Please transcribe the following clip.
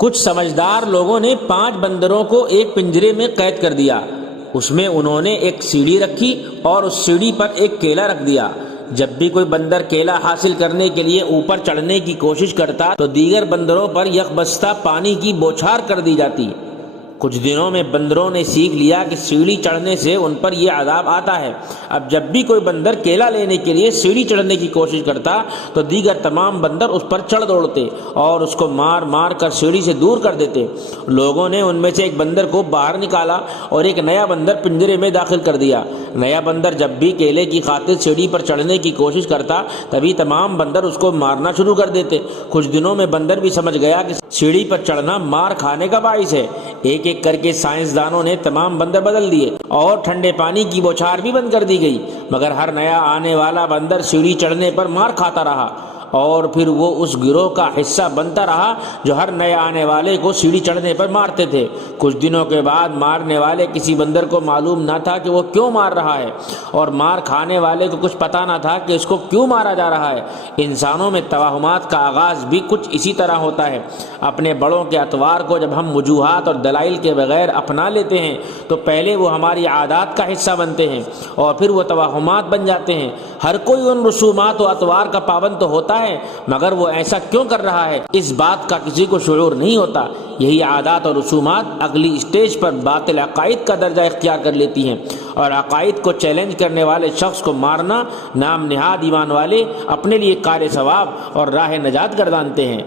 کچھ سمجھدار لوگوں نے 5 بندروں کو ایک پنجرے میں قید کر دیا۔ اس میں انہوں نے ایک سیڑھی رکھی اور اس سیڑھی پر ایک کیلا رکھ دیا۔ جب بھی کوئی بندر کیلا حاصل کرنے کے لیے اوپر چڑھنے کی کوشش کرتا تو دیگر بندروں پر یک بستہ پانی کی بوچھار کر دی جاتی۔ کچھ دنوں میں بندروں نے سیکھ لیا کہ سیڑھی چڑھنے سے ان پر یہ عذاب آتا ہے۔ اب جب بھی کوئی بندر کیلا لینے کے لیے سیڑھی چڑھنے کی کوشش کرتا تو دیگر تمام بندر اس پر چڑھ دوڑتے اور اس کو مار مار کر سیڑھی سے دور کر دیتے۔ لوگوں نے ان میں سے ایک بندر کو باہر نکالا اور ایک نیا بندر پنجرے میں داخل کر دیا۔ نیا بندر جب بھی کیلے کی خاطر سیڑھی پر چڑھنے کی کوشش کرتا تبھی تمام بندر اس کو مارنا شروع کر دیتے۔ کچھ دنوں میں بندر بھی سمجھ گیا کہ سیڑھی پر چڑھنا مار کھانے کا باعث ہے۔ ایک ایک کر کے سائنسدانوں نے تمام بندر بدل دیے اور ٹھنڈے پانی کی بوچھار بھی بند کر دی گئی، مگر ہر نیا آنے والا بندر سیڑھی چڑھنے پر مار کھاتا رہا اور پھر وہ اس گروہ کا حصہ بنتا رہا جو ہر نئے آنے والے کو سیڑھی چڑھنے پر مارتے تھے۔ کچھ دنوں کے بعد مارنے والے کسی بندر کو معلوم نہ تھا کہ وہ کیوں مار رہا ہے اور مار کھانے والے کو کچھ پتہ نہ تھا کہ اس کو کیوں مارا جا رہا ہے۔ انسانوں میں توہمات کا آغاز بھی کچھ اسی طرح ہوتا ہے۔ اپنے بڑوں کے اطوار کو جب ہم وجوہات اور دلائل کے بغیر اپنا لیتے ہیں تو پہلے وہ ہماری عادات کا حصہ بنتے ہیں اور پھر وہ توہمات بن جاتے ہیں۔ ہر کوئی ان رسومات و اطوار کا پابند تو ہوتا ہے، مگر وہ ایسا کیوں کر رہا ہے اس بات کا کسی کو شعور نہیں ہوتا۔ یہی عادات اور رسومات اگلی اسٹیج پر باطل عقائد کا درجہ اختیار کر لیتی ہیں، اور عقائد کو چیلنج کرنے والے شخص کو مارنا نام نہاد ایمان والے اپنے لیے کار ثواب اور راہ نجات گردانتے ہیں۔